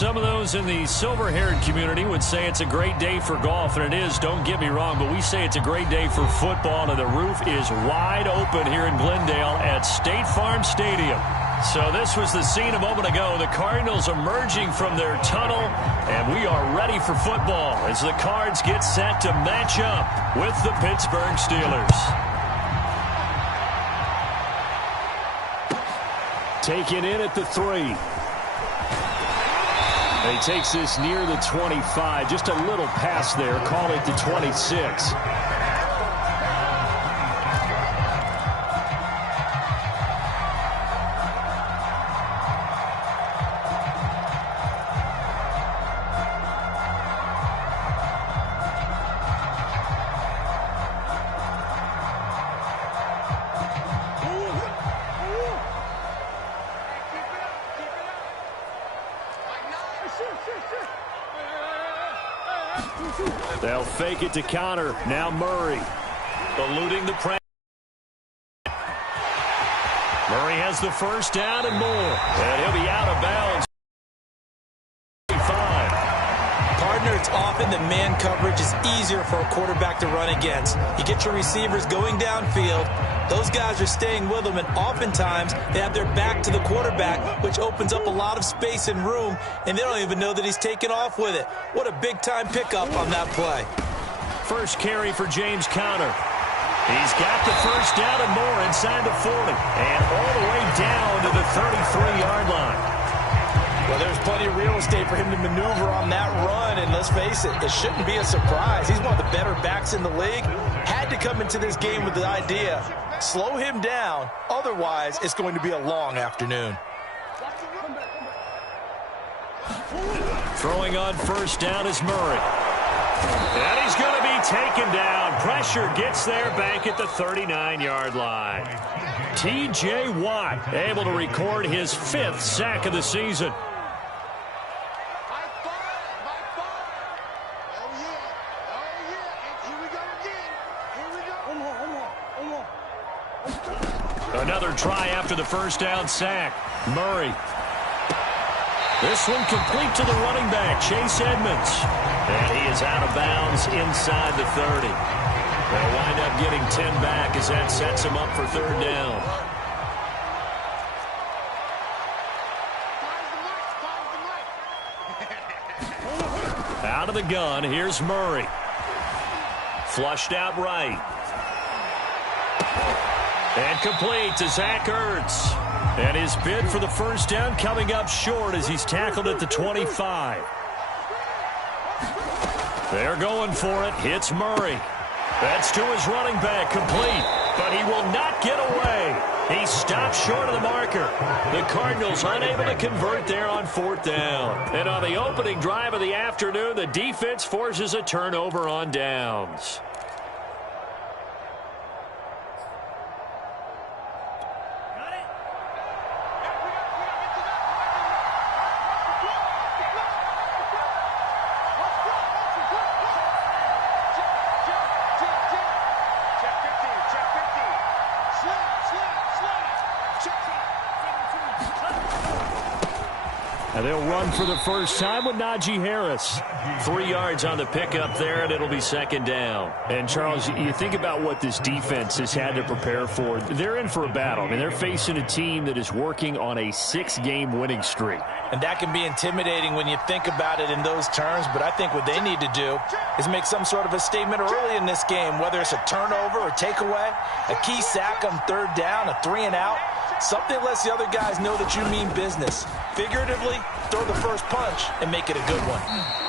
Some of those in the silver-haired community would say it's a great day for golf, and it is, don't get me wrong, but we say it's a great day for football, and the roof is wide open here in Glendale at State Farm Stadium. So this was the scene a moment ago. The Cardinals emerging from their tunnel, and we are ready for football as the Cards get set to match up with the Pittsburgh Steelers. Taken in at the 3. He takes this near the 25. Just a little pass there. Call it the 26. They'll fake it to counter. Now Murray eluding the pressure. Murray has the first down and more. And he'll be out of bounds. Partner, it's often that man coverage is easier for a quarterback to run against. You get your receivers going downfield. Those guys are staying with them, and oftentimes they have their back to the quarterback, which opens up a lot of space and room, and they don't even know that he's taken off with it. What a big-time pickup on that play. First carry for James Conner. He's got the first down and more inside the 40, and all the way down to the 33-yard line. Well, there's plenty of real estate for him to maneuver on that run, and let's face it, it shouldn't be a surprise. He's one of the better backs in the league. Had to come into this game with the idea, slow him down, otherwise it's going to be a long afternoon. Throwing on first down is Murray. And he's going to be taken down. Pressure gets there back at the 39-yard line. T.J. Watt able to record his 5th sack of the season. Another try after the first down sack. Murray. This one complete to the running back, Chase Edmonds. And he is out of bounds inside the 30. They'll wind up getting 10 back as that sets him up for third down. Out of the gun, here's Murray. Flushed out right. And complete to Zach Ertz. And his bid for the first down coming up short as he's tackled at the 25. They're going for it. Hits Murray. That's to his running back. Complete. But he will not get away. He stops short of the marker. The Cardinals unable to convert there on fourth down. And on the opening drive of the afternoon, the defense forces a turnover on downs. And they'll run for the first time with Najee Harris. 3 yards on the pickup there, and it'll be second down. And, Charles, you think about what this defense has had to prepare for. They're in for a battle. I mean, they're facing a team that is working on a 6-game winning streak. And that can be intimidating when you think about it in those terms, but I think what they need to do is make some sort of a statement early in this game, whether it's a turnover or takeaway, a key sack on third down, a 3-and-out. Something that lets the other guys know that you mean business. Figuratively, throw the first punch and make it a good one.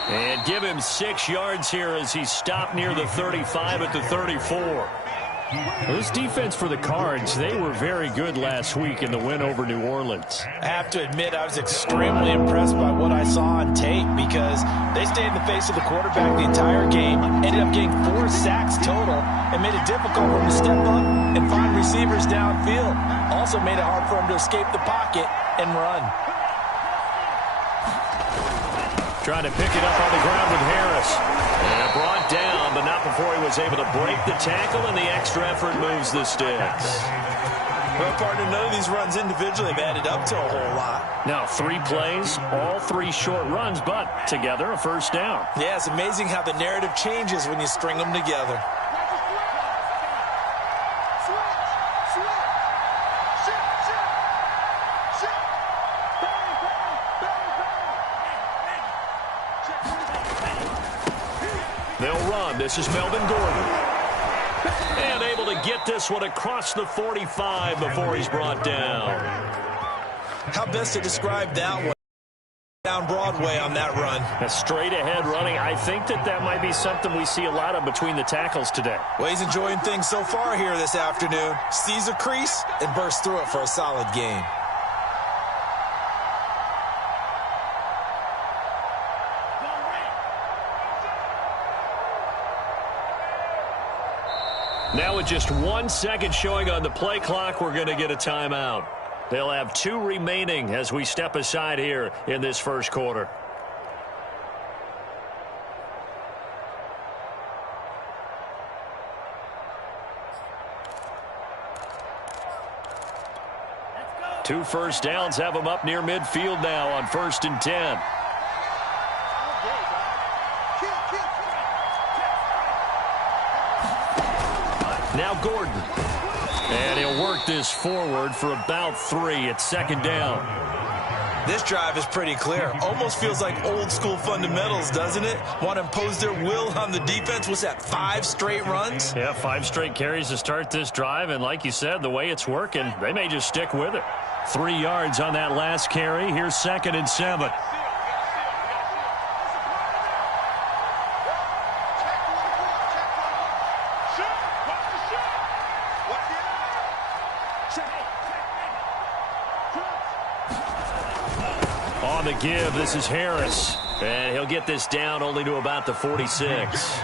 And give him 6 yards here as he stopped near the 35 at the 34. This defense for the Cards, they were very good last week in the win over New Orleans. I have to admit, I was extremely impressed by what I saw on tape because they stayed in the face of the quarterback the entire game, ended up getting 4 sacks total, and made it difficult for him to step up and find receivers downfield. Also made it hard for him to escape the pocket and run. Trying to pick it up on the ground with Harris. And brought down, but not before he was able to break the tackle, and the extra effort moves the sticks. Well, partner, none of these runs individually have added up to a whole lot. Now 3 plays, all 3 short runs, but together a first down. Yeah, it's amazing how the narrative changes when you string them together. They'll run. This is Melvin Gordon. And able to get this one across the 45 before he's brought down. How best to describe that one? Down Broadway on that run. A straight ahead running. I think that might be something we see a lot of between the tackles today. Well, he's enjoying things so far here this afternoon. Sees a crease and bursts through it for a solid gain. Now with just 1 second showing on the play clock, we're going to get a timeout. They'll have 2 remaining as we step aside here in this first quarter. Two first downs have them up near midfield now on 1st and 10. Now Gordon. And he'll work this forward for about 3. It's 2nd down. This drive is pretty clear. Almost feels like old school fundamentals, doesn't it? Want to impose their will on the defense. Was that 5 straight runs? Yeah, 5 straight carries to start this drive. And like you said, the way it's working, they may just stick with it. 3 yards on that last carry. Here's 2nd and 7. On the give, this is Harris. And he'll get this down only to about the 46.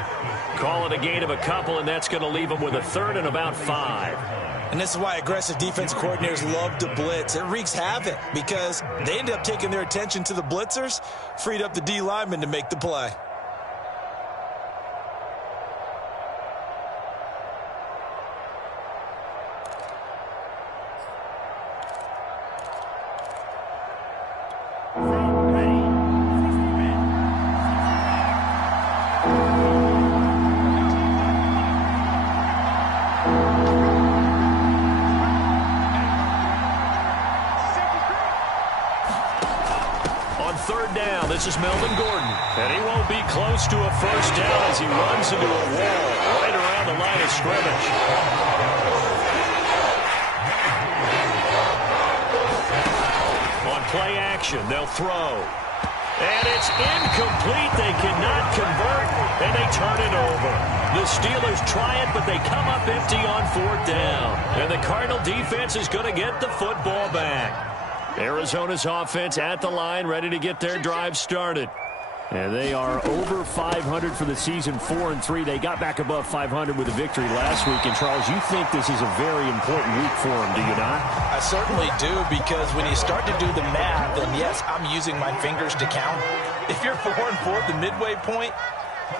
Call it a gain of a couple, and that's going to leave him with a 3rd and about 5. And this is why aggressive defense coordinators love to blitz. It wreaks havoc because they end up taking their attention to the blitzers, freed up the D lineman to make the play. This is Melvin Gordon, and he won't be close to a first down as he runs into a wall right around the line of scrimmage. On play action, they'll throw. And it's incomplete. They cannot convert, and they turn it over. The Steelers try it, but they come up empty on 4th down. And the Cardinal defense is going to get the football back. Arizona's offense at the line, ready to get their drive started. And they are over 500 for the season, 4-3. They got back above 500 with a victory last week. And, Charles, you think this is a very important week for them, do you not? I certainly do, because when you start to do the math, and yes, I'm using my fingers to count. If you're 4-4 at the midway point,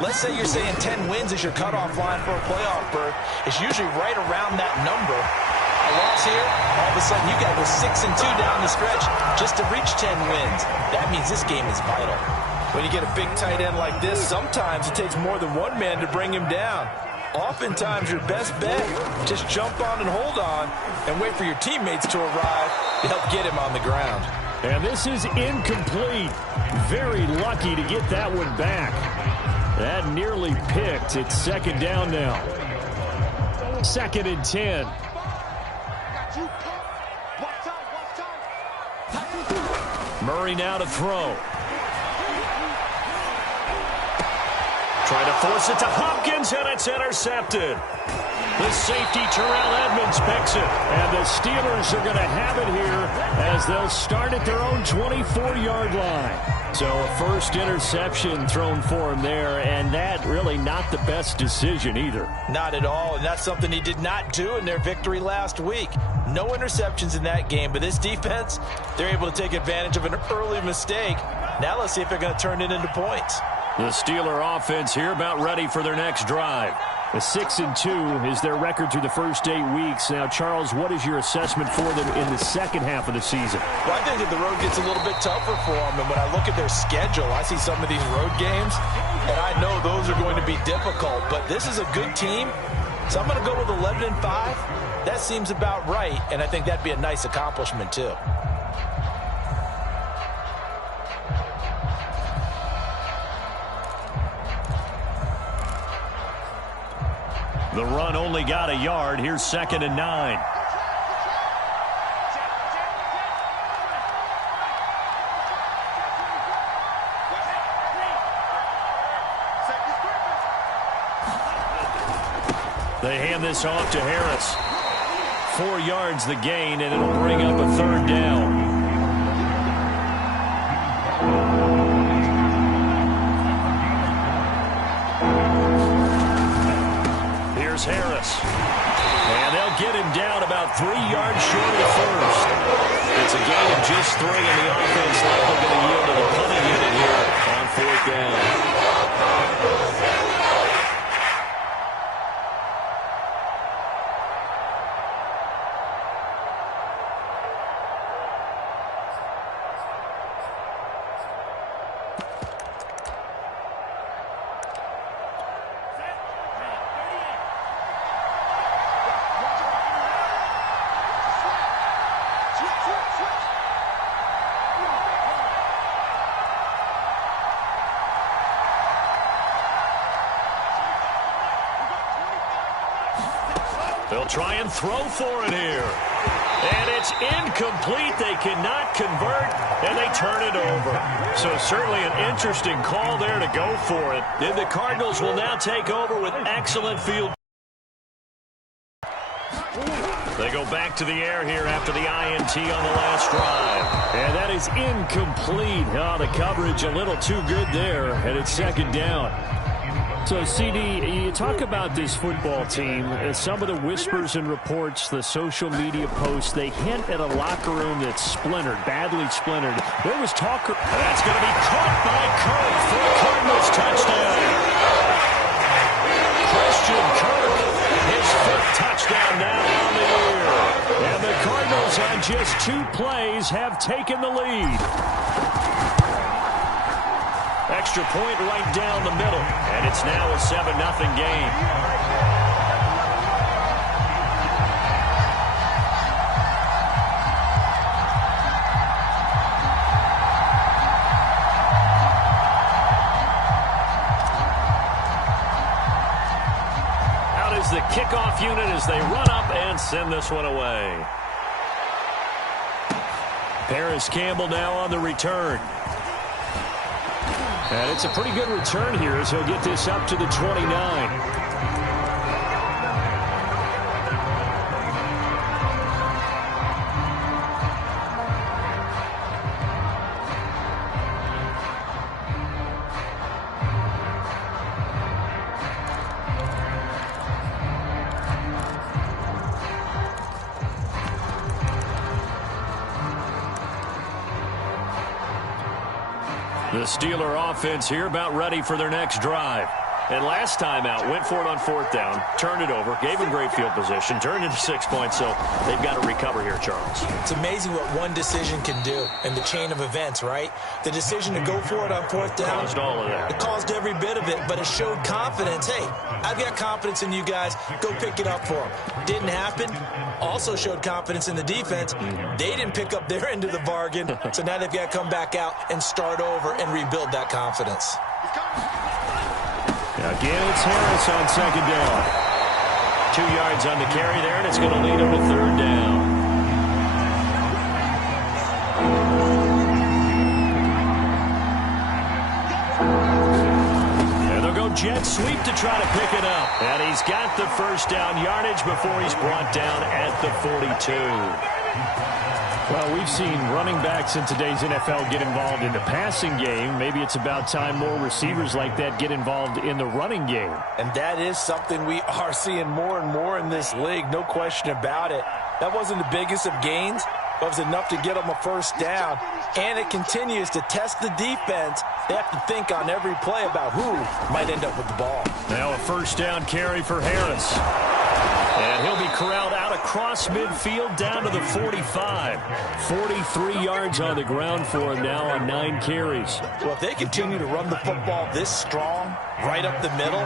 let's say you're saying 10 wins is your cutoff line for a playoff berth. It's usually right around that number. A loss here, all of a sudden you got to go 6-2 down the stretch just to reach 10 wins. That means this game is vital. When you get a big tight end like this, sometimes it takes more than one man to bring him down. Oftentimes your best bet, just jump on and hold on and wait for your teammates to arrive to help get him on the ground. And this is incomplete. Very lucky to get that one back. That nearly picked. It's 2nd down now. 2nd and 10. Murray now to throw. Trying to force it to Hopkins, and it's intercepted. The safety, Terrell Edmonds, picks it. And the Steelers are going to have it here as they'll start at their own 24-yard line. So a first interception thrown for him there, and that really not the best decision either. Not at all, and that's something he did not do in their victory last week. No interceptions in that game, but this defense, they're able to take advantage of an early mistake. Now let's see if they're going to turn it into points. The Steeler offense here about ready for their next drive. A 6-2 is their record through the first 8 weeks. Now, Charles, what is your assessment for them in the second half of the season? Well, I think that the road gets a little bit tougher for them. And when I look at their schedule, I see some of these road games, and I know those are going to be difficult. But this is a good team, so I'm going to go with 11-5. That seems about right, and I think that'd be a nice accomplishment, too. The run only got a yard. Here's 2nd and 9. They hand this off to Harris. 4 yards the gain, and it'll bring up a 3rd down. Harris. And they'll get him down about 3 yards short of first. It's a gain of just 3, and the offense likely going to yield to the punting unit here on 4th down. They'll try and throw for it here. And it's incomplete. They cannot convert, and they turn it over. So certainly an interesting call there to go for it. And the Cardinals will now take over with excellent field. They go back to the air here after the INT on the last drive. And that is incomplete. Oh, the coverage a little too good there, and it's 2nd down. So, CD, you talk about this football team, some of the whispers and reports, the social media posts, they hint at a locker room that's splintered, badly splintered. There was talk. That's going to be caught by Kirk for a Cardinals touchdown. Christian Kirk, his 5th touchdown now on the year. And the Cardinals on just 2 plays have taken the lead. Extra point right down the middle, and it's now a 7-0 game. Out is the kickoff unit as they run up and send this one away. Paris Campbell now on the return. And it's a pretty good return here as he'll get this up to the 29. The Steeler offense here about ready for their next drive. And last time out, went for it on 4th down, turned it over, gave them great field position, turned into 6 points, so they've got to recover here, Charles. It's amazing what one decision can do in the chain of events, right? The decision to go for it on 4th down. Caused all of that. It caused every bit of it, but it showed confidence. Hey, I've got confidence in you guys. Go pick it up for them. Didn't happen. Also showed confidence in the defense. They didn't pick up their end of the bargain, so now they've got to come back out and start over and rebuild that confidence. Again, it's Harris on 2nd down. 2 yards on the carry there, and it's going to lead him to 3rd down. And they'll go jet sweep to try to pick it up. And he's got the 1st down yardage before he's brought down at the 42. Well, we've seen running backs in today's NFL get involved in the passing game. Maybe it's about time more receivers like that get involved in the running game. And that is something we are seeing more and more in this league, no question about it. That wasn't the biggest of gains, It was enough to get them a first down, and it continues to test the defense. They have to think on every play about who might end up with the ball. Now a first down carry for Harris. And he'll be corralled out across midfield down to the 45. 43 yards on the ground for him now on 9 carries. Well, if they continue to run the football this strong, right up the middle,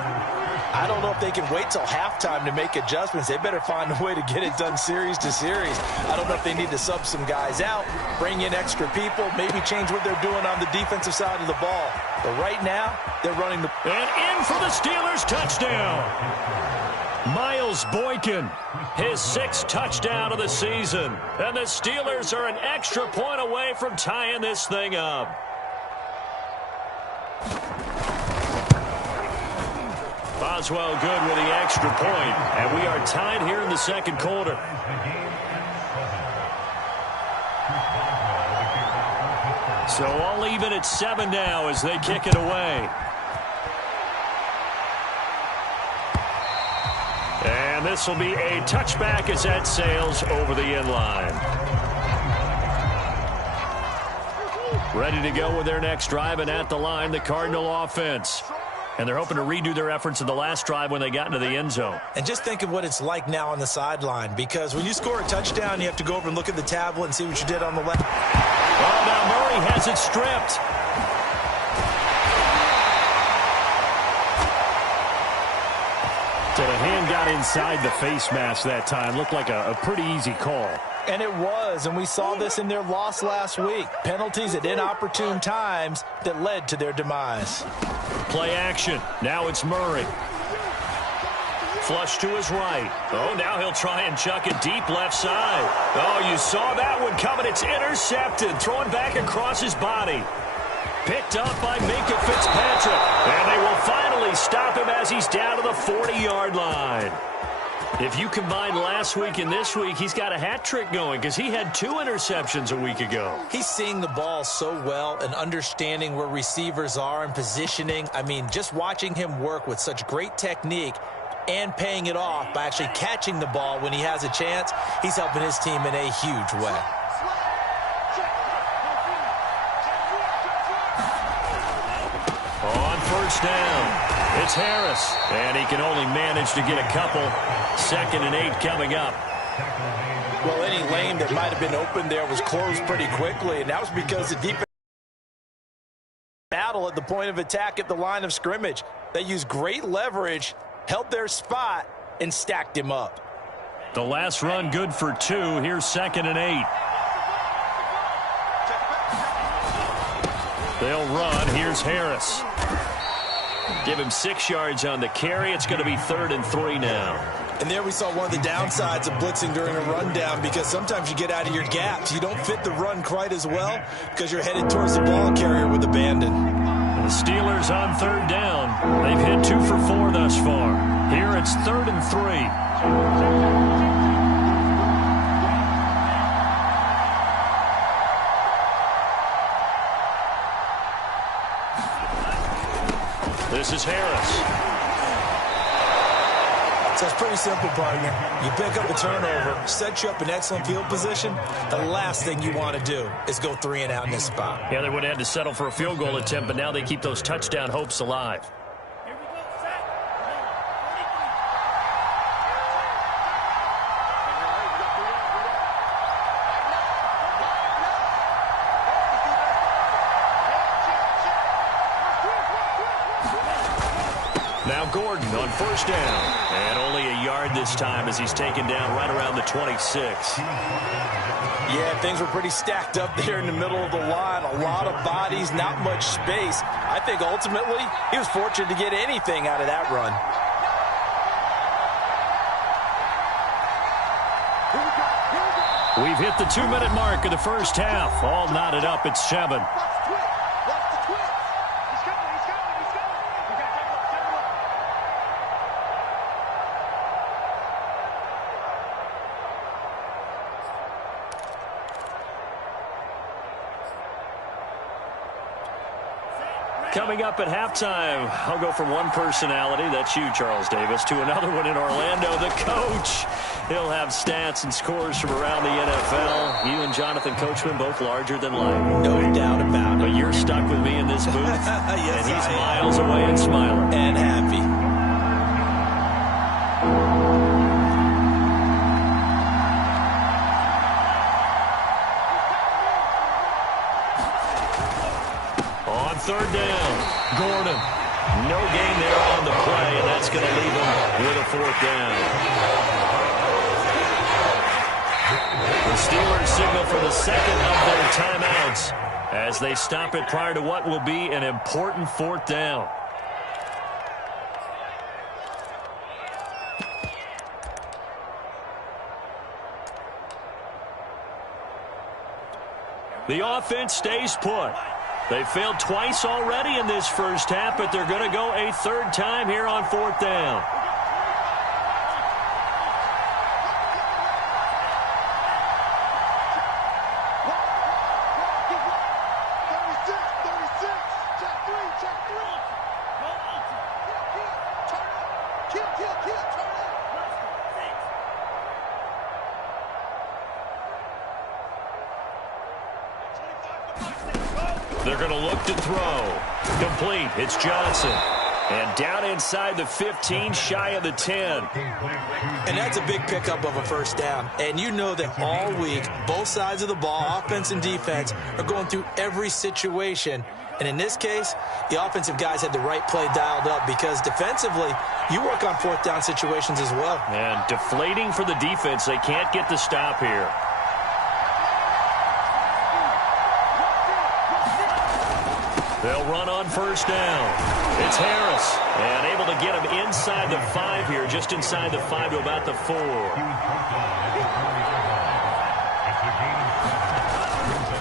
I don't know if they can wait till halftime to make adjustments. They better find a way to get it done series to series. I don't know if they need to sub some guys out, bring in extra people, maybe change what they're doing on the defensive side of the ball. But right now, they're running the... And in for the Steelers touchdown. Miles Boykin, his 6th touchdown of the season. And the Steelers are an extra point away from tying this thing up. Boswell good with the extra point, and we are tied here in the second quarter. So all even at 7 now as they kick it away. And this will be a touchback as that sails over the end line. Ready to go with their next drive, and at the line, the Cardinal offense. And they're hoping to redo their efforts in the last drive when they got into the end zone. And just think of what it's like now on the sideline, because when you score a touchdown, you have to go over and look at the tablet and see what you did on the left. Oh, now Murray has it stripped. So the hand got inside the face mask that time. Looked like a pretty easy call. And it was, and we saw this in their loss last week. Penalties at inopportune times that led to their demise. Play action. Now it's Murray. Flush to his right. Oh, now he'll try and chuck it deep left side. Oh, you saw that one coming. It's intercepted. Thrown back across his body. Picked up by Minkah Fitzpatrick. And they will finally stop him as he's down to the 40-yard line. If you combine last week and this week, he's got a hat trick going because he had 2 interceptions a week ago. He's seeing the ball so well and understanding where receivers are and positioning. I mean, just watching him work with such great technique and paying it off by actually catching the ball when he has a chance, he's helping his team in a huge way. On first down, it's Harris, and he can only manage to get a couple. 2nd and 8 coming up. Well, any lane that might have been open there was closed pretty quickly, and that was because the defense battle at the point of attack at the line of scrimmage. They used great leverage, held their spot, and stacked him up. The last run good for 2. Here's 2nd and 8. They'll run. Here's Harris. Give him 6 yards on the carry. It's going to be 3rd and 3 now. And there we saw one of the downsides of blitzing during a rundown, because sometimes you get out of your gaps. You don't fit the run quite as well because you're headed towards the ball carrier with abandon. The Steelers on 3rd down. They've hit 2 for 4 thus far. Here it's 3rd and 3. This is Harris. So it's pretty simple, partner. You pick up a turnover, set you up in excellent field position. The last thing you want to do is go 3 and out in this spot. Yeah, they would have had to settle for a field goal attempt, but now they keep those touchdown hopes alive. Now Gordon on first down. And only a yard this time as he's taken down right around the 26. Yeah, things were pretty stacked up there in the middle of the line. A lot of bodies, not much space. I think ultimately he was fortunate to get anything out of that run. We've hit the 2-minute mark of the first half. All knotted up at 7. Coming up at halftime, I'll go from one personality, that's you, Charles Davis, to another one in Orlando, the coach. He'll have stats and scores from around the NFL. You and Jonathan Coachman, both larger than life. No doubt about it. But you're stuck with me in this booth, yes, and he's miles away and smiling. And happy. On third down, Gordon. No gain there on the play, and that's going to leave him with a fourth down. The Steelers signal for the second of their timeouts as they stop it prior to what will be an important fourth down. The offense stays put. They failed twice already in this first half, but they're going to go a third time here on fourth down. They're going to look to throw. Complete. It's Johnson. And down inside the 15, shy of the 10. And that's a big pickup of a first down. And you know that all week, both sides of the ball, offense and defense, are going through every situation. And in this case, the offensive guys had the right play dialed up because defensively, you work on fourth down situations as well. And deflating for the defense. They can't get the stop here. They'll run on first down. It's Harris. And able to get him inside the 5 here, just inside the 5 to about the 4.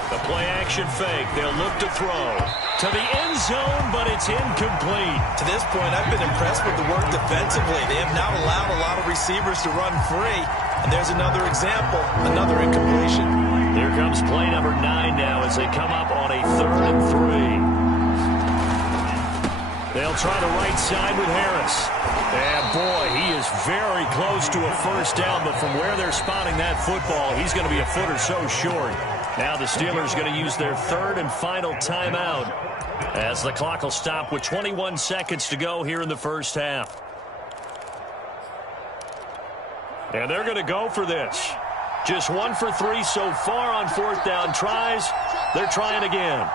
The play-action fake. They'll look to throw to the end zone, but it's incomplete. To this point, I've been impressed with the work defensively. They have not allowed a lot of receivers to run free. And there's another example, another incompletion. Here comes play number 9 now as they come up on a 3rd and 3. They'll try the right side with Harris. And, boy, he is very close to a first down, but from where they're spotting that football, he's going to be a foot or so short. Now the Steelers going to use their 3rd and final timeout as the clock will stop with 21 seconds to go here in the first half. And they're going to go for this. Just 1 for 3 so far on fourth down tries. They're trying again.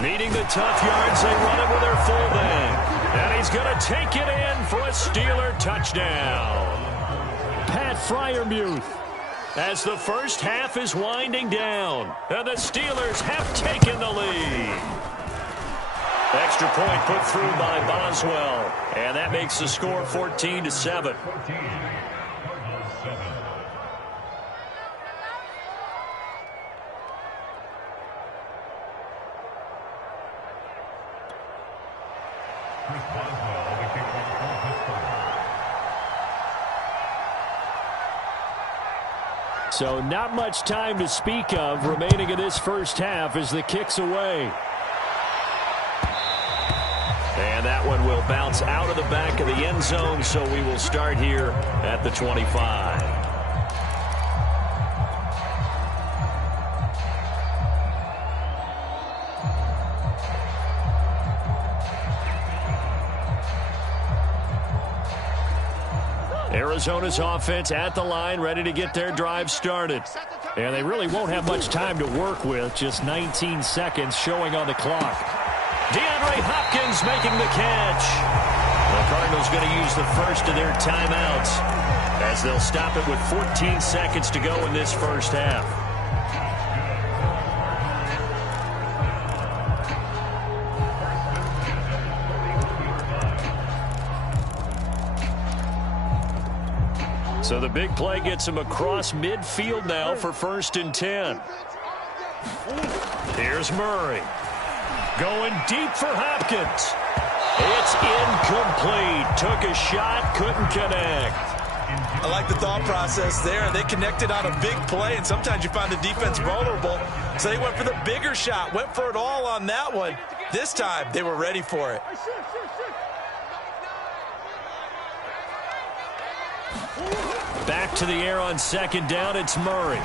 Needing the tough yards, they run it with their fullback. And he's going to take it in for a Steeler touchdown. Pat Freiermuth, as the first half is winding down. And the Steelers have taken the lead. Extra point put through by Boswell. And that makes the score 14-7. So not much time to speak of remaining in this first half as the kick's away. And that one will bounce out of the back of the end zone, so we will start here at the 25. Arizona's offense at the line, ready to get their drive started. And they really won't have much time to work with, just 19 seconds showing on the clock. DeAndre Hopkins making the catch. The Cardinals going to use the first of their timeouts as they'll stop it with 14 seconds to go in this first half. So the big play gets him across midfield now for 1st and 10. Here's Murray. Going deep for Hopkins. It's incomplete. Took a shot, couldn't connect. I like the thought process there. They connected on a big play, and sometimes you find the defense vulnerable. So they went for the bigger shot, went for it all on that one. This time, they were ready for it. Back to the air on second down, it's Murray.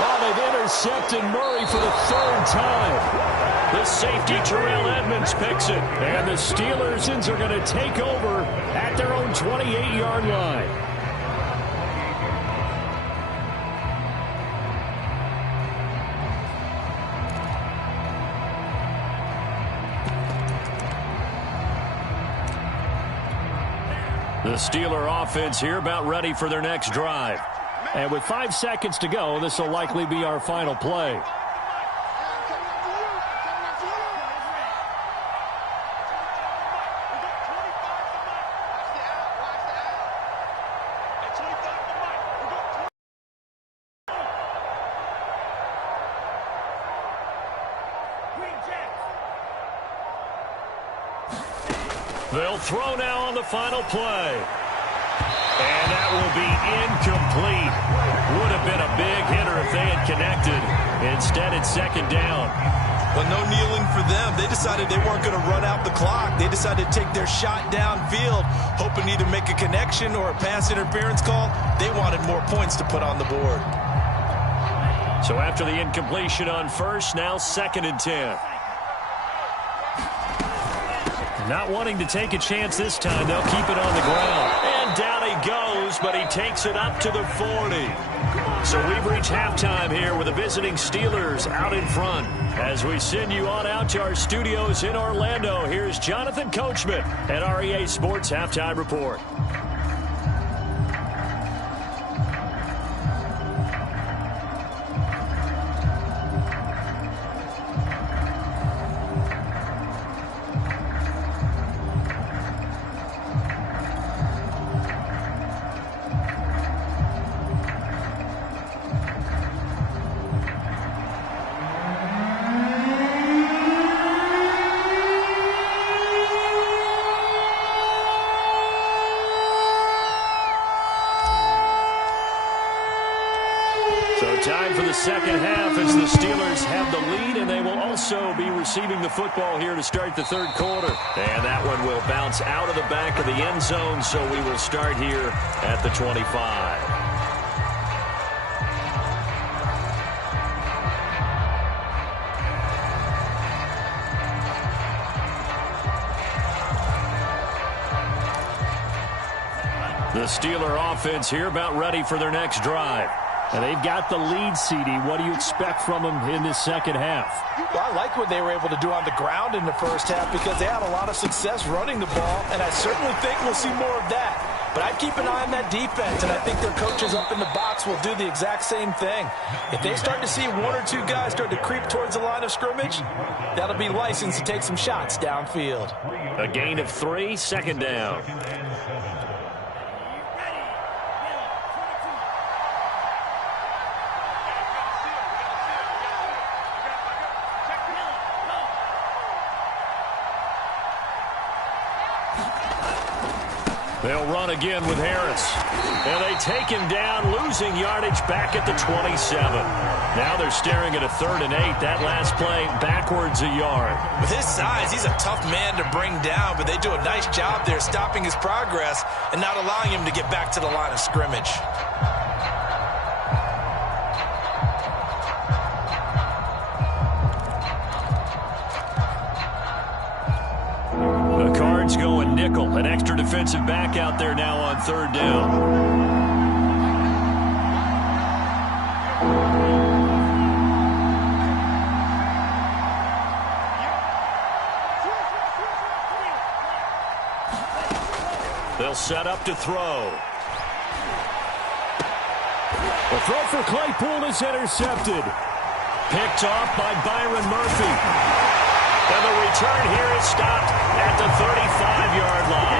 Oh, they've intercepted Murray for the third time. The safety, Terrell Edmonds, picks it. And the Steelers are going to take over at their own 28-yard line. The Steeler offense here about ready for their next drive. And with 5 seconds to go, this will likely be our final play. They'll throw now on the final play. And that will be incomplete. Would have been a big hitter if they had connected. Instead, it's second down. Well, no kneeling for them. They decided they weren't going to run out the clock. They decided to take their shot downfield, hoping either make a connection or a pass interference call. They wanted more points to put on the board. So after the incompletion on first, now 2nd and 10. Not wanting to take a chance this time, they'll keep it on the ground. And down he goes, but he takes it up to the 40. So we've reached halftime here with the visiting Steelers out in front. As we send you on out to our studios in Orlando, here's Jonathan Coachman at REA Sports Halftime Report. Time for the second half as the Steelers have the lead, and they will also be receiving the football here to start the third quarter. And that one will bounce out of the back of the end zone, so we will start here at the 25. The Steeler offense here about ready for their next drive. And they've got the lead, CD. What do you expect from them in this second half? Well, I like what they were able to do on the ground in the first half because they had a lot of success running the ball, and I certainly think we'll see more of that. But I'd keep an eye on that defense, and I think their coaches up in the box will do the exact same thing. If they start to see one or two guys start to creep towards the line of scrimmage, that'll be licensed to take some shots downfield. A gain of 3, second down. They'll run again with Harris. And they take him down, losing yardage back at the 27. Now they're staring at a 3rd and 8. That last play backwards a yard. With his size, he's a tough man to bring down, but they do a nice job there stopping his progress and not allowing him to get back to the line of scrimmage. The Cards going nickel. An extra defensive back out there now on 3rd down. They'll set up to throw. The throw for Claypool is intercepted. Picked off by Byron Murphy. And the return here is stopped at the 35-yard line.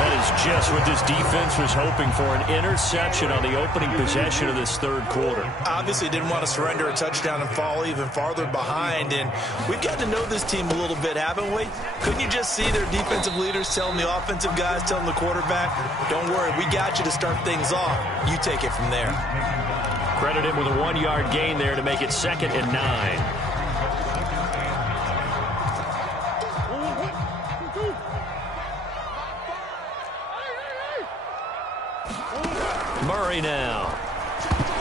That is just what this defense was hoping for, an interception on the opening possession of this third quarter. Obviously didn't want to surrender a touchdown and fall even farther behind, and we've got to know this team a little bit, haven't we? Couldn't you just see their defensive leaders telling the offensive guys, telling the quarterback, don't worry, we got you to start things off. You take it from there. Credit him with a 1-yard gain there to make it 2nd and 9. Murray now.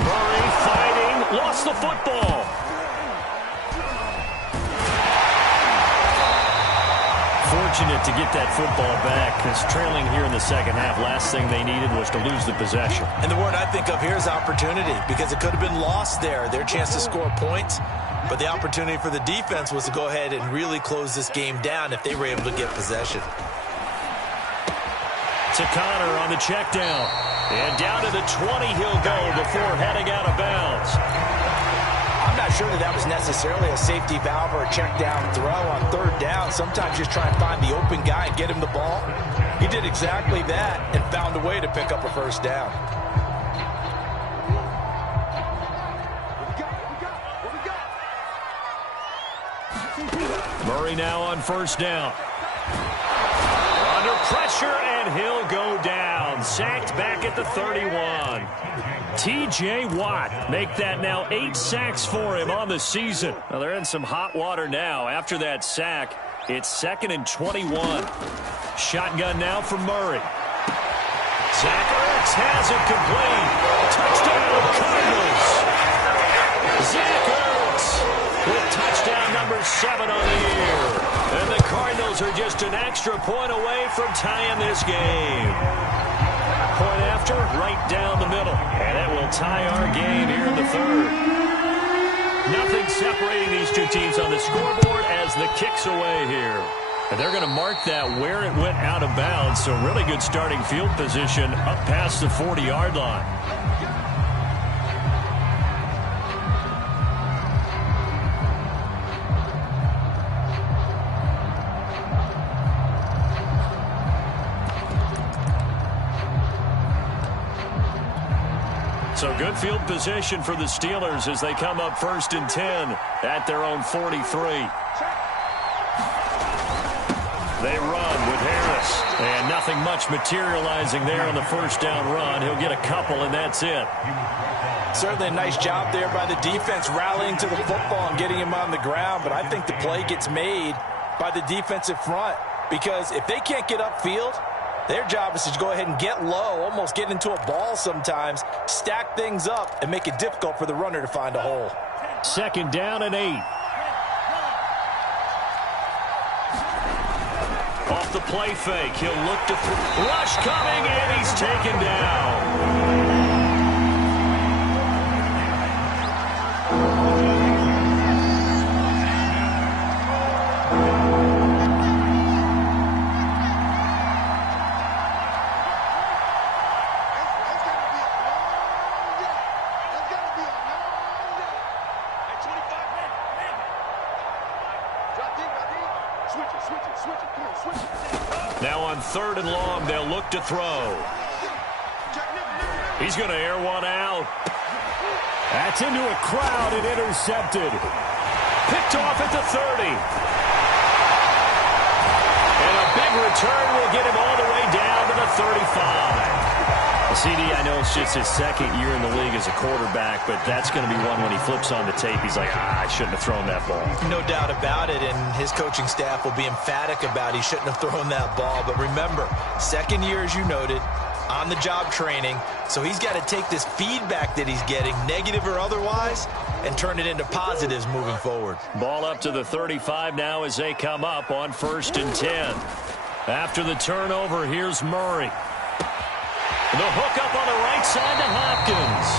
Murray fighting. Lost the football. Fortunate to get that football back, because trailing here in the second half, last thing they needed was to lose the possession. And the word I think of here is opportunity, because it could have been lost there. Their chance to score points. But the opportunity for the defense was to go ahead and really close this game down if they were able to get possession. To Connor on the check down. And down to the 20 he'll go before heading out of bounds. I'm not sure that was necessarily a safety valve or a check down throw on third down. Sometimes just try and find the open guy and get him the ball. He did exactly that and found a way to pick up a first down. Murray now on first down. Under pressure, and he'll go down. Sacked back at the 31. T.J. Watt make that now 8 sacks for him on the season. Well, they're in some hot water now. After that sack, it's 2nd and 21. Shotgun now for Murray. Zach Ertz has it complete. Touchdown, Cardinals. Zach Ertz with touchdown number 7 on the year. And the Cardinals are just an extra point away from tying this game. Point after, right down the middle. And that will tie our game here in the third. Nothing separating these two teams on the scoreboard as the kick's away here. And they're going to mark that where it went out of bounds. So really good starting field position up past the 40-yard line. So good field position for the Steelers as they come up 1st and 10 at their own 43. They run with Harris. And nothing much materializing there on the first down run. He'll get a couple, and that's it. Certainly a nice job there by the defense rallying to the football and getting him on the ground. But I think the play gets made by the defensive front, because if they can't get upfield, their job is to go ahead and get low, almost get into a ball sometimes, stack things up, and make it difficult for the runner to find a hole. 2nd down and 8. Off the play fake, he'll look to rush coming, and he's taken down. Now on 3rd and long, they'll look to throw. He's going to air one out. That's into a crowd and intercepted. Picked off at the 30. And a big return will get him all the way down to the 35. CD, I know it's just his 2nd year in the league as a quarterback, but that's going to be one when he flips on the tape. He's like, I shouldn't have thrown that ball. No doubt about it, and his coaching staff will be emphatic about he shouldn't have thrown that ball. But remember, 2nd year, as you noted, on-the-job training, so he's got to take this feedback that he's getting, negative or otherwise, and turn it into positives moving forward. Ball up to the 35 now as they come up on 1st and 10. After the turnover, here's Murray. The hook up on the right side to Hopkins.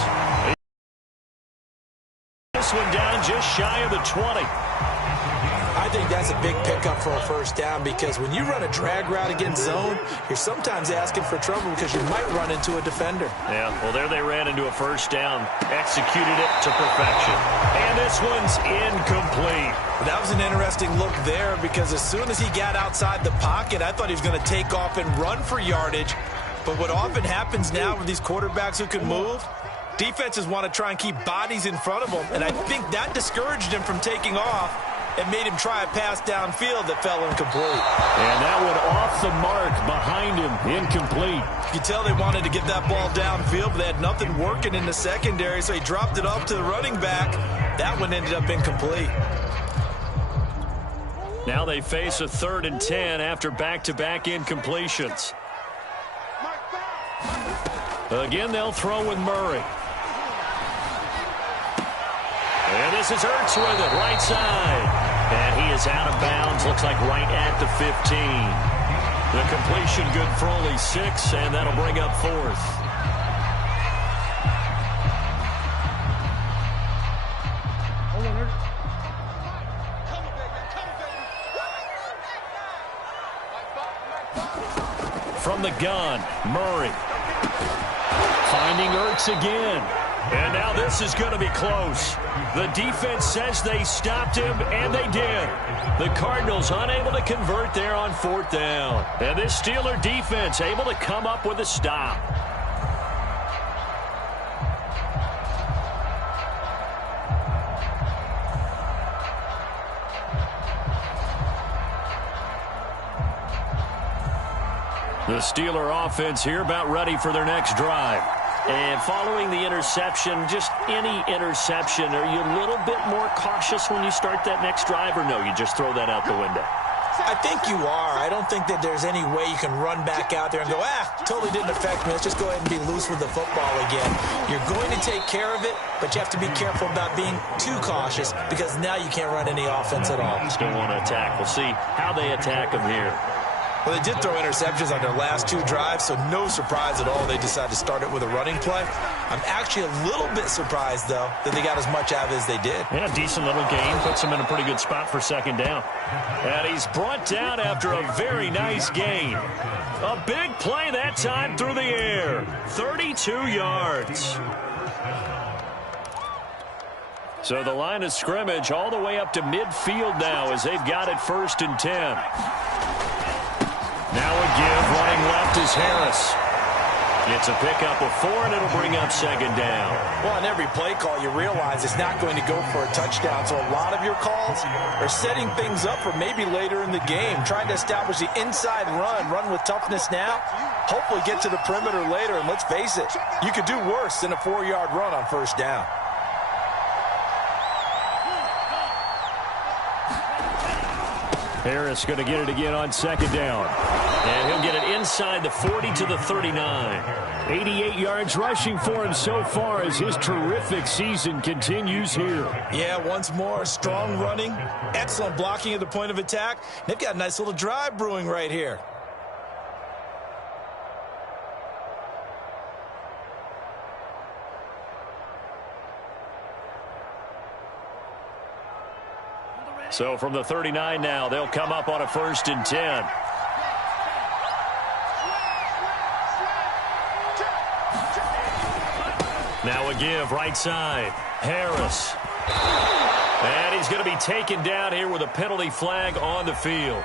This one down just shy of the 20. I think that's a big pickup for a first down, because when you run a drag route against zone, you're sometimes asking for trouble because you might run into a defender. Yeah, well, there they ran into a first down. Executed it to perfection. And this one's incomplete. That was an interesting look there, because as soon as he got outside the pocket, I thought he was going to take off and run for yardage. But what often happens now with these quarterbacks who can move, defenses want to try and keep bodies in front of them, and I think that discouraged him from taking off and made him try a pass downfield that fell incomplete. And that one off the mark behind him, incomplete. You could tell they wanted to get that ball downfield, but they had nothing working in the secondary, so he dropped it off to the running back. That one ended up incomplete. Now they face a 3rd and 10 after back-to-back incompletions. Again, they'll throw with Murray. And this is Ertz with it, right side. And he is out of bounds, looks like right at the 15. The completion good for only 6, and that'll bring up 4th. From the gun, Murray. Finding Ertz again. And now this is going to be close. The defense says they stopped him, and they did. The Cardinals unable to convert there on 4th down. And this Steeler defense able to come up with a stop. The Steeler offense here about ready for their next drive. And following the interception, just any interception, are you a little bit more cautious when you start that next drive, or no, you just throw that out the window? I think you are. I don't think that there's any way you can run back out there and go, totally didn't affect me. Let's just go ahead and be loose with the football again. You're going to take care of it, but you have to be careful about being too cautious, because now you can't run any offense at all. Still want to attack. We'll see how they attack them here. Well, they did throw interceptions on their last 2 drives, so no surprise at all they decided to start it with a running play. I'm actually a little bit surprised, though, that they got as much out of it as they did. Yeah, decent little gain. Puts them in a pretty good spot for 2nd down. And he's brought down after a very nice gain. A big play that time through the air. 32 yards. So the line of scrimmage all the way up to midfield now as they've got it 1st and 10. Now a give, running left is Harris. It's a pickup of 4, and it'll bring up 2nd down. Well, on every play call, you realize it's not going to go for a touchdown, so a lot of your calls are setting things up for maybe later in the game, trying to establish the inside run with toughness now, hopefully get to the perimeter later, and let's face it, you could do worse than a 4-yard run on 1st down. Harris going to get it again on 2nd down. And he'll get it inside the 40 to the 39. 88 yards rushing for him so far as his terrific season continues here. Yeah, once more, strong running, excellent blocking at the point of attack. They've got a nice little drive brewing right here. So from the 39 now, they'll come up on a 1st and 10. Now a give, right side. Harris. And he's going to be taken down here with a penalty flag on the field.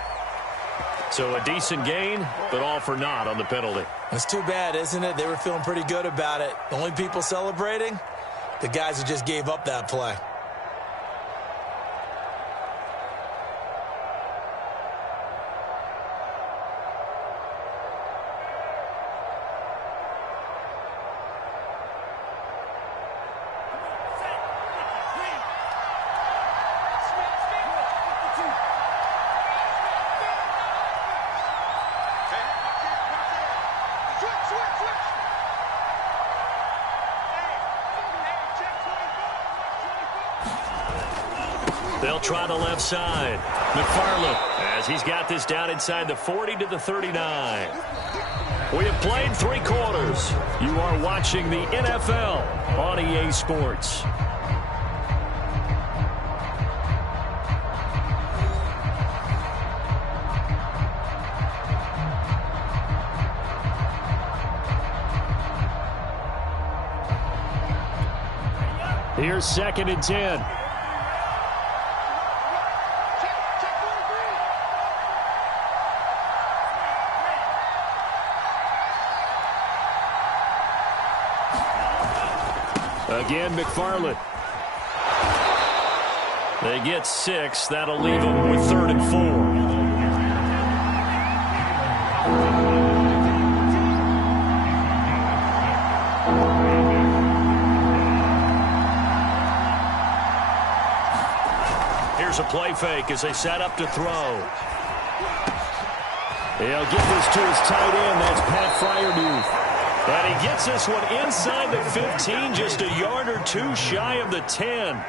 So a decent gain, but all for naught on the penalty. That's too bad, isn't it? They were feeling pretty good about it. The only people celebrating, the guys who just gave up that play. They'll try the left side. McFarland, as he's got this down inside the 40 to the 39. We have played 3 quarters. You are watching the NFL on EA Sports. Here's 2nd and 10. Again, McFarland. They get 6. That'll leave them with 3rd and 4. Here's a play fake as they set up to throw. He'll give this to his tight end. That's Pat Freiermuth. And he gets this one inside the 15, just a yard or two shy of the 10.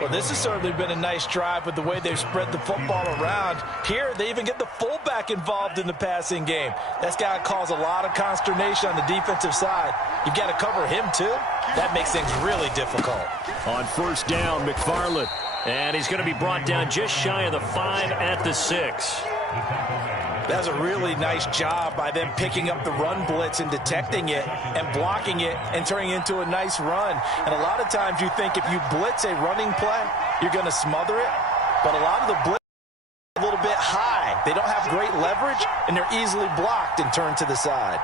Well, this has certainly been a nice drive with the way they've spread the football around. Here, they even get the fullback involved in the passing game. That's got to cause a lot of consternation on the defensive side. You've got to cover him, too. That makes things really difficult. On 1st down, McFarland. And he's going to be brought down just shy of the 5 at the 6. That's a really nice job by them picking up the run blitz and detecting it and blocking it and turning it into a nice run. And a lot of times you think if you blitz a running play, you're going to smother it. But a lot of the blitz are a little bit high. They don't have great leverage, and they're easily blocked and turned to the side.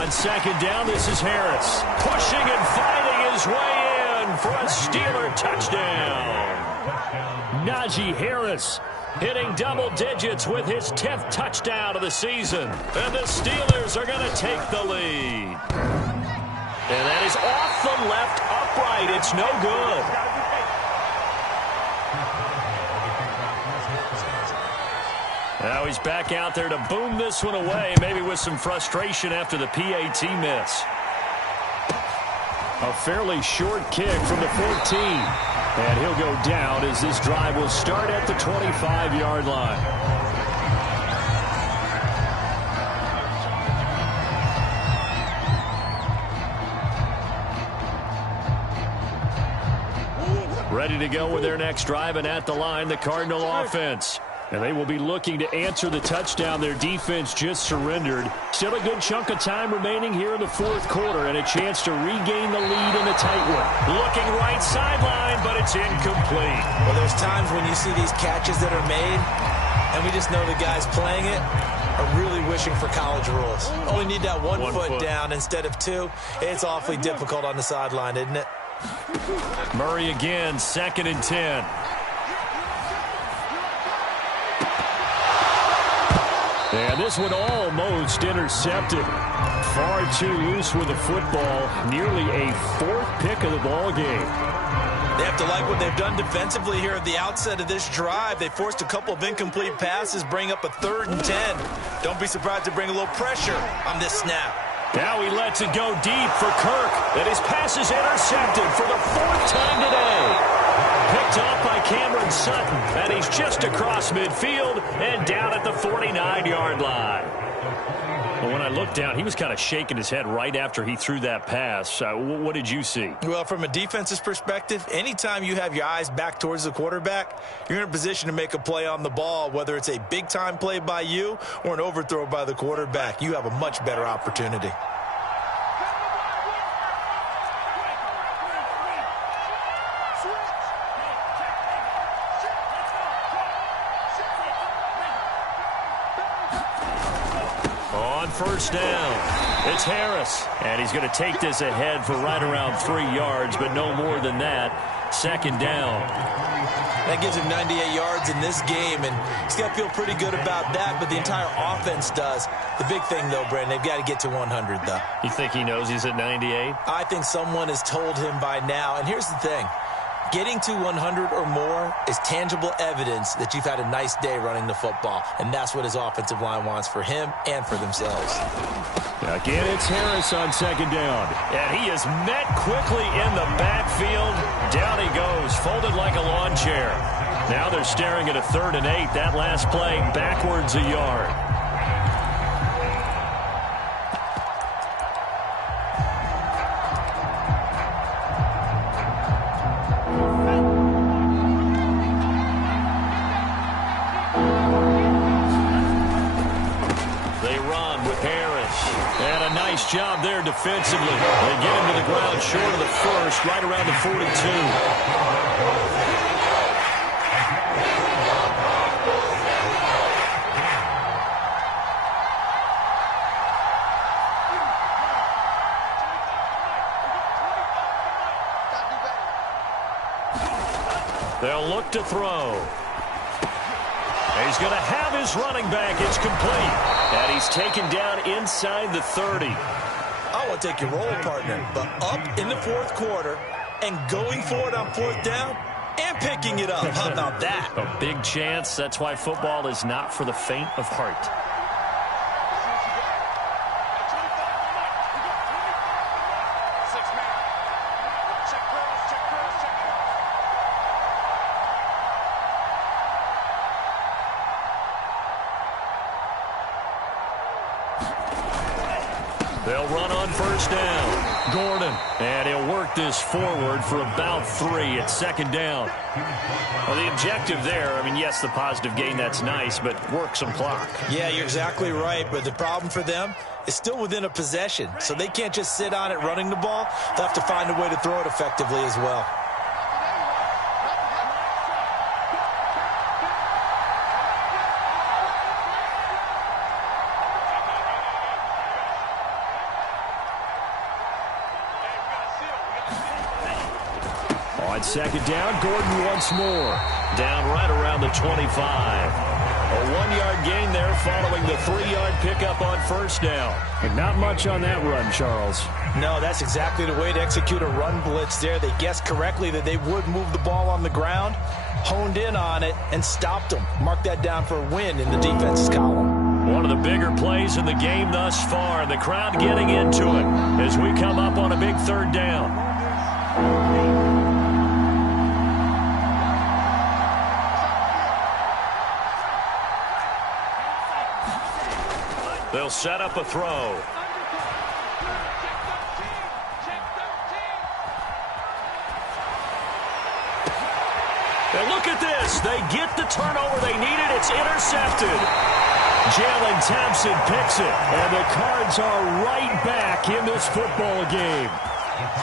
On 2nd down, this is Harris. Pushing and fighting his way in for a Steeler touchdown. Najee Harris hitting double digits with his 10th touchdown of the season. And the Steelers are going to take the lead. And that is off the left upright. It's no good. Now he's back out there to boom this one away, maybe with some frustration after the PAT miss. A fairly short kick from the 14. And he'll go down as this drive will start at the 25-yard line. Ready to go with their next drive, and at the line, the Cardinal offense. And they will be looking to answer the touchdown their defense just surrendered. Still a good chunk of time remaining here in the 4th quarter, and a chance to regain the lead in a tight one. Looking right sideline, but it's incomplete. Well, there's times when you see these catches that are made, and we just know the guys playing it are really wishing for college rules. Only need that one foot down instead of 2. It's awfully difficult on the sideline, isn't it? Murray again, 2nd and 10. And this one almost intercepted. Far too loose with the football. Nearly a 4th pick of the ball game. They have to like what they've done defensively here at the outset of this drive. They forced a couple of incomplete passes, bring up a 3rd and 10. Don't be surprised to bring a little pressure on this snap. Now he lets it go deep for Kirk. And his pass is intercepted for the 4th time today. Picked off by Cameron Sutton, and he's just across midfield and down at the 49-yard line. Well, when I looked down, he was kind of shaking his head right after he threw that pass. What did you see? Well, from a defense's perspective, anytime you have your eyes back towards the quarterback, you're in a position to make a play on the ball, whether it's a big-time play by you or an overthrow by the quarterback. You have a much better opportunity. On 1st down, it's Harris. And he's going to take this ahead for right around 3 yards, but no more than that. 2nd down. That gives him 98 yards in this game, and he's got to feel pretty good about that, but the entire offense does. The big thing, though, Brandon, they've got to get to 100, though. You think he knows he's at 98? I think someone has told him by now, and here's the thing. Getting to 100 or more is tangible evidence that you've had a nice day running the football, and that's what his offensive line wants for him and for themselves. Again, it's Harris on 2nd down. And he is met quickly in the backfield. Down he goes, folded like a lawn chair. Now they're staring at a 3rd and 8. That last play backwards a yard. job there defensively. They get him to the ground short of the first, right around the 42. They'll look to throw. He's going to have his running back. It's complete. And he's taken down inside the 30. I want to take your role, partner, but up in the fourth quarter and going for it on fourth down and picking it up. How about that? A big chance. That's why football is not for the faint of heart. They'll run on first down. Gordon. And he'll work this forward for about 3 at second down. Well, the objective there, I mean, yes, the positive gain, that's nice, but work some clock. Yeah, you're exactly right. But the problem for them is still within a possession. So they can't just sit on it running the ball. They'll have to find a way to throw it effectively as well. On second down, Gordon once more. Down right around the 25. A 1-yard gain there following the 3-yard pickup on first down. But not much on that run, Charles. No, that's exactly the way to execute a run blitz there. They guessed correctly that they would move the ball on the ground, honed in on it, and stopped them. Mark that down for a win in the defense's column. One of the bigger plays in the game thus far. The crowd getting into it as we come up on a big third down. They'll set up a throw. And look at this. They get the turnover they needed. It's intercepted. Jalen Thompson picks it. And the Cards are right back in this football game.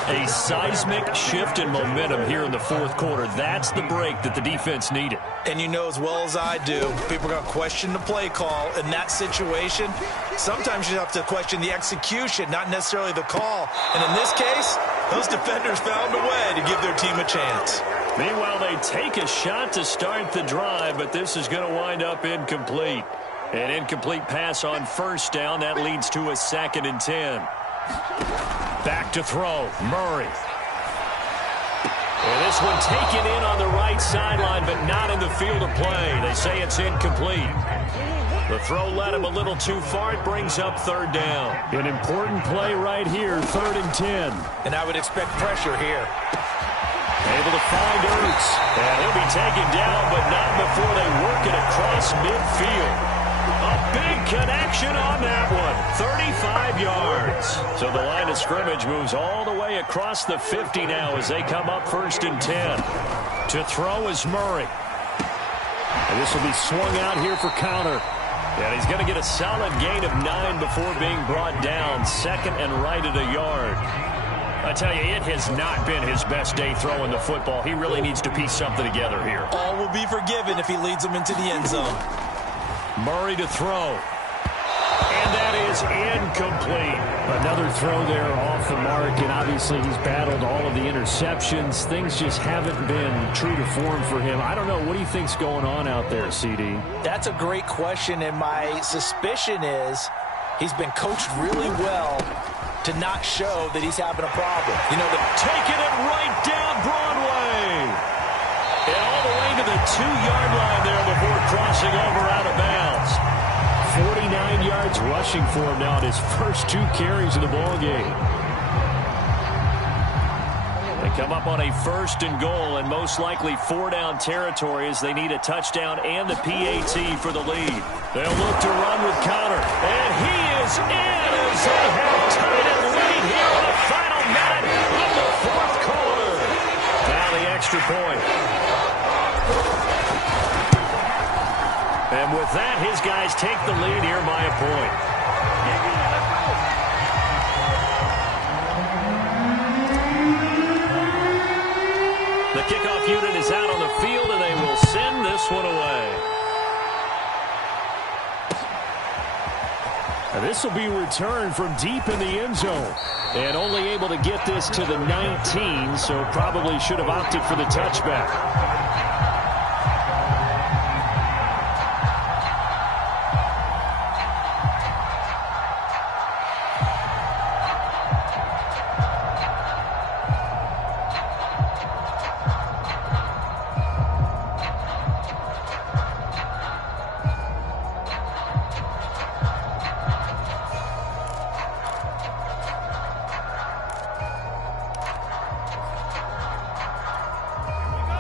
A seismic shift in momentum here in the fourth quarter. That's the break that the defense needed. And you know as well as I do, people are going to question the play call in that situation. Sometimes you have to question the execution, not necessarily the call. And in this case, those defenders found a way to give their team a chance. Meanwhile, they take a shot to start the drive, but this is going to wind up incomplete. An incomplete pass on first down. That leads to a 2nd and 10. Back to throw, Murray. And this one taken in on the right sideline, but not in the field of play. They say it's incomplete. The throw led him a little too far. It brings up third down. An important play right here, 3rd and 10. And I would expect pressure here. Able to find Ertz. And he'll be taken down, but not before they work it across midfield. A big connection on that one. 35 yards. So the line of scrimmage moves all the way across the 50 now as they come up 1st and 10. To throw is Murray. And this will be swung out here for counter. And he's going to get a solid gain of 9 before being brought down. 2nd and right at a yard. I tell you, it has not been his best day throwing the football. He really needs to piece something together here. All will be forgiven if he leads them into the end zone. Murray to throw. And that is incomplete. Another throw there off the mark, and obviously he's battled all of the interceptions. Things just haven't been true to form for him. I don't know. What do you think's going on out there, CD? That's a great question, and my suspicion is he's been coached really well to not show that he's having a problem. You know, taking it right down Broadway. And all the way to the 2-yard line there before crossing over out of bounds. 49 yards rushing for him now in his first 2 carries of the ball game. They come up on a 1st and goal and most likely 4-down territory as they need a touchdown and the PAT for the lead. They'll look to run with Conner. And he is in as they have tied it late here in the final minute of the fourth quarter. Now the extra point. And with that, his guys take the lead here by a point. The kickoff unit is out on the field, and they will send this one away. This will be returned from deep in the end zone. And only able to get this to the 19, so probably should have opted for the touchback.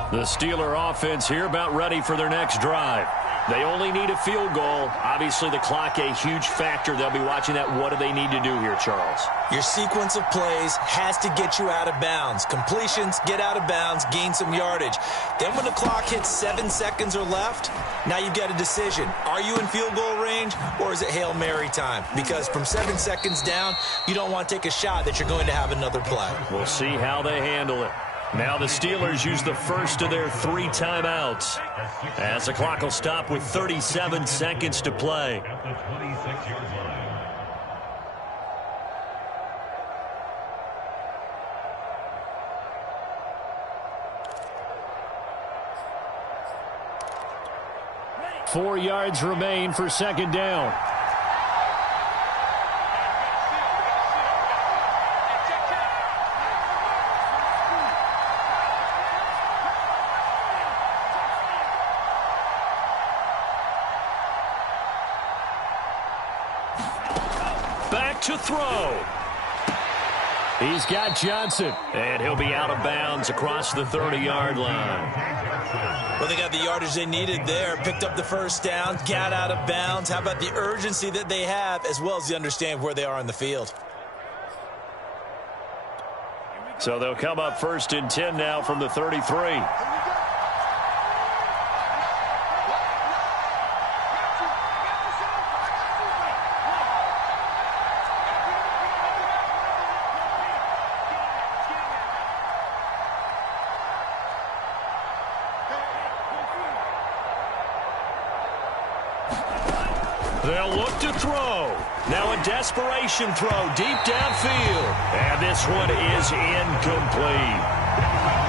The Steeler offense here about ready for their next drive. They only need a field goal. Obviously, the clock a huge factor. They'll be watching that. What do they need to do here, Charles? Your sequence of plays has to get you out of bounds. Completions, get out of bounds, gain some yardage. Then when the clock hits 7 seconds or left, now you've got a decision. Are you in field goal range, or is it Hail Mary time? Because from 7 seconds down, you don't want to take a shot that you're going to have another play. We'll see how they handle it. Now the Steelers use the first of their 3 timeouts, as the clock will stop with 37 seconds to play. Four yards remain for second down. To throw. He's got Johnson. And he'll be out of bounds across the 30-yard line. Well, they got the yardage they needed there. Picked up the first down, got out of bounds. How about the urgency that they have, as well as the understand where they are on the field? So they'll come up 1st and 10 now from the 33. They'll look to throw. Now a desperation throw deep downfield. And this one is incomplete.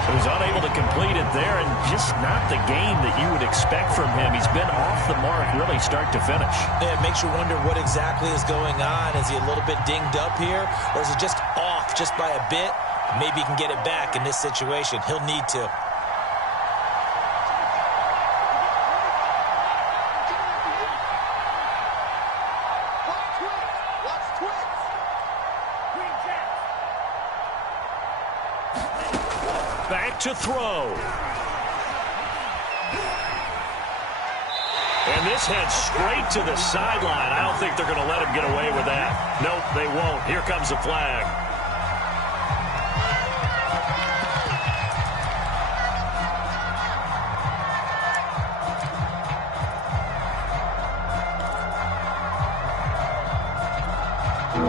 So he's unable to complete it there, and just not the game that you would expect from him. He's been off the mark really start to finish. Yeah, it makes you wonder what exactly is going on. Is he a little bit dinged up here, or is it just off just by a bit? Maybe he can get it back in this situation. He'll need to. To throw. And this heads straight to the sideline. I don't think they're going to let him get away with that. Nope, they won't. Here comes the flag.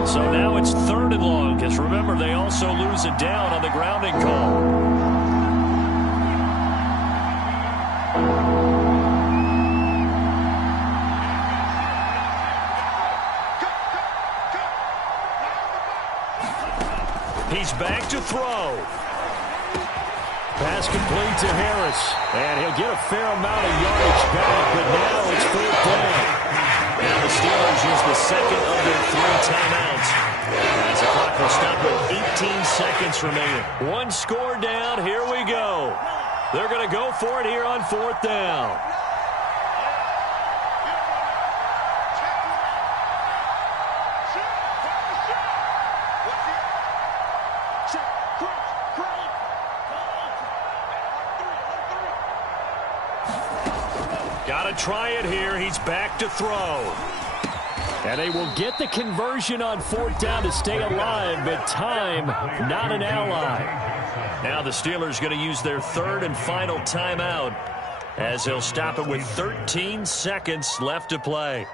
So now it's 3rd and long, because remember, they also lose it down on the grounding call. He's back to throw. Pass complete to Harris. And he'll get a fair amount of yardage back, but now it's 4th down. Now the Steelers use the second of their 3 timeouts, as the clock will stop with 18 seconds remaining. One score down. Here we go. They're going to go for it here on 4th down. Got to try it here. He's back to throw. And they will get the conversion on 4th down to stay alive, but time not an ally. Now the Steelers going to use their 3rd and final timeout, as they'll stop it with 13 seconds left to play.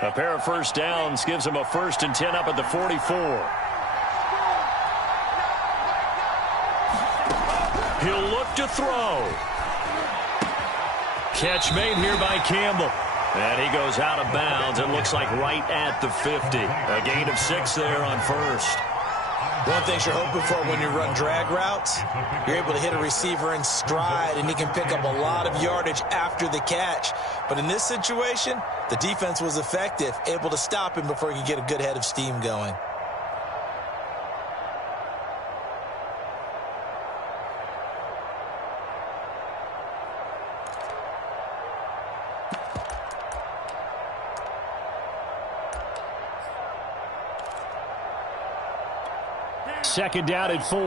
A pair of first downs gives him a 1st and 10 up at the 44. He'll look to throw. Catch made here by Campbell. And he goes out of bounds. It looks like right at the 50. A gain of 6 there on 1st. One thing you're hoping for when you run drag routes, you're able to hit a receiver in stride, and he can pick up a lot of yardage after the catch. But in this situation, the defense was effective, able to stop him before he could get a good head of steam going. Second down at 4.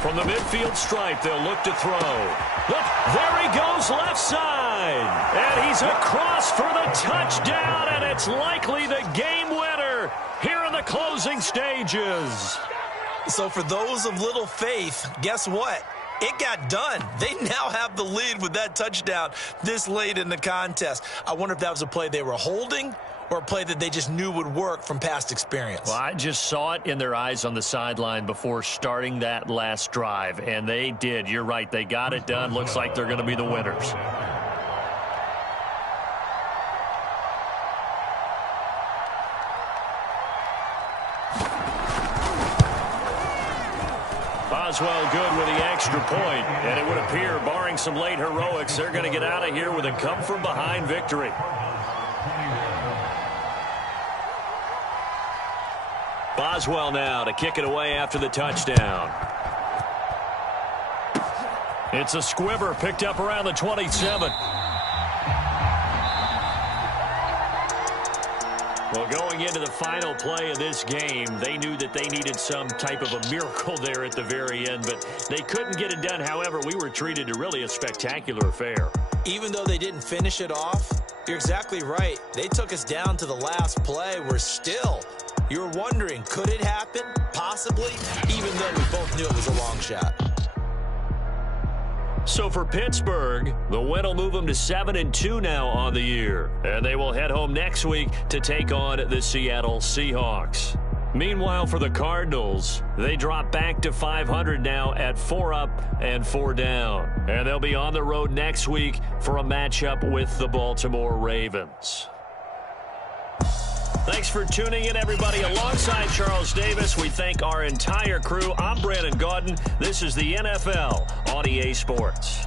From the midfield stripe, they'll look to throw. Look, there he goes left side. And he's across for the touchdown, and it's likely the game winner here in the closing stages. So for those of little faith, guess what? It got done. They now have the lead with that touchdown this late in the contest. I wonder if that was a play they were holding or a play that they just knew would work from past experience. Well, I just saw it in their eyes on the sideline before starting that last drive, and they did. You're right. They got it done. Looks like they're going to be the winners. Boswell good with the extra point, and it would appear, barring some late heroics, they're going to get out of here with a come-from-behind victory. Boswell now to kick it away after the touchdown. It's a squibber picked up around the 27. Well, going into the final play of this game, they knew that they needed some type of a miracle there at the very end, but they couldn't get it done. However, we were treated to really a spectacular affair. Even though they didn't finish it off, you're exactly right. They took us down to the last play. We're still, you're wondering, could it happen? Possibly, even though we both knew it was a long shot. So for Pittsburgh, the win will move them to 7-2 now on the year. And they will head home next week to take on the Seattle Seahawks. Meanwhile, for the Cardinals, they drop back to 500 now at 4 up and 4 down. And they'll be on the road next week for a matchup with the Baltimore Ravens. Thanks for tuning in, everybody. Alongside Charles Davis, we thank our entire crew. I'm Brandon Gaudin. This is the NFL on EA Sports.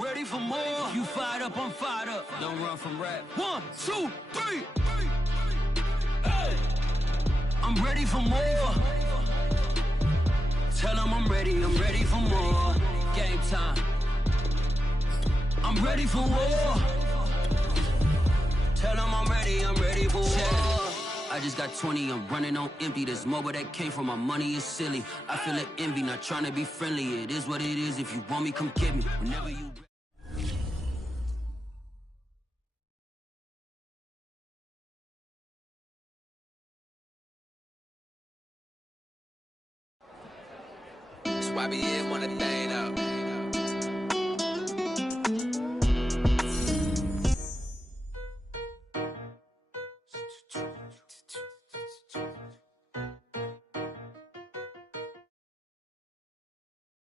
I'm ready for more. You fired up, I'm fired up. Don't run from rap. 1, 2, 3. Hey. I'm ready for more. Tell them I'm ready for more. Game time. I'm ready for war. Tell them I'm ready for war. I just got 20, I'm running on empty. This mobile that came from my money is silly. I feel it envy, not trying to be friendly. It is what it is. If you want me, come get me. Whenever you... YBN want a thing up.